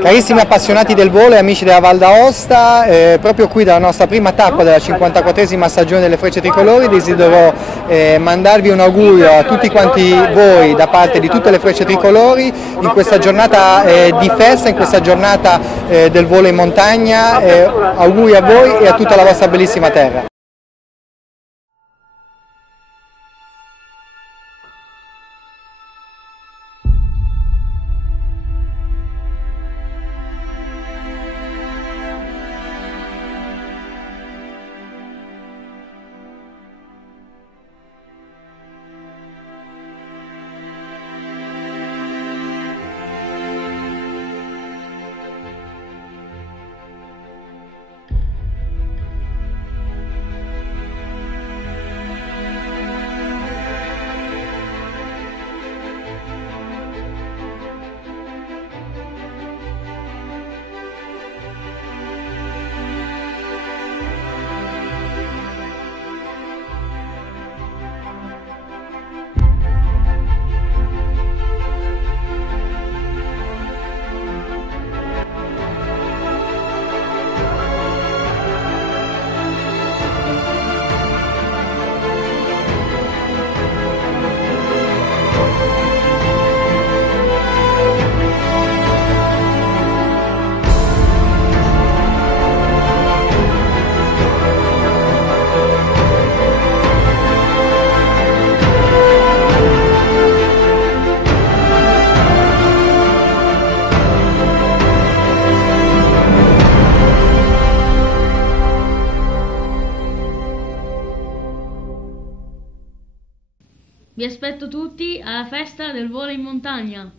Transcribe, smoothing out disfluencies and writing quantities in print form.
Carissimi appassionati del volo e amici della Val d'Aosta, proprio qui dalla nostra prima tappa della 54esima stagione delle Frecce Tricolori desidero mandarvi un augurio a tutti quanti voi da parte di tutte le Frecce Tricolori in questa giornata di festa, in questa giornata del volo in montagna. Auguri a voi e a tutta la vostra bellissima terra. Vi aspetto tutti alla festa del volo in montagna!